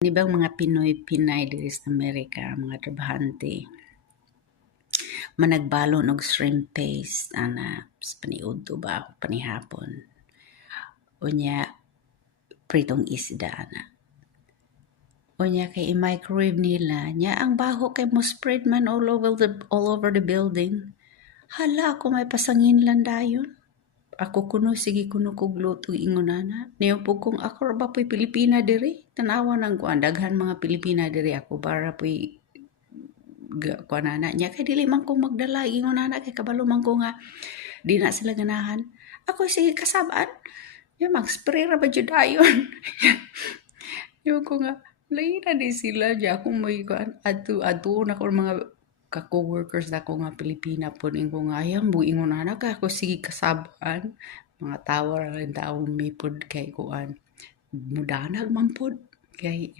Di bang mga Pinoy-Pinay diri sa Amerika, mga trabahante, managbalon og shrimp paste ana sa paniudto ba o panihapon. Unya pritong isda ana. Unya kay i-microwave nila, nya ang baho kay mo spread man all over the building. Hala ako may pasangin lang dayon. Ako kuno sige kuno kog luto ingon ana. Niyo po kung ako ra ba po'y Pilipina diri. Tanawa nang kuan daghan mga Pilipina diri ako para po'y kuan ana nya kay dili man ko magdala ingon ana kay kabalo man ko nga di na sila ganahan. Ako sige kasabaan. Nya mag-spray ra ba jud dayon. Yung ko nga lain na di sila di ako may kuan adto na ko mga ka-coworkers na ko nga Pilipina po ko nga ayang buingon na ka ako sige kasabaan mga tawa ra lang taong mipod kay kuan mudanag man pod kay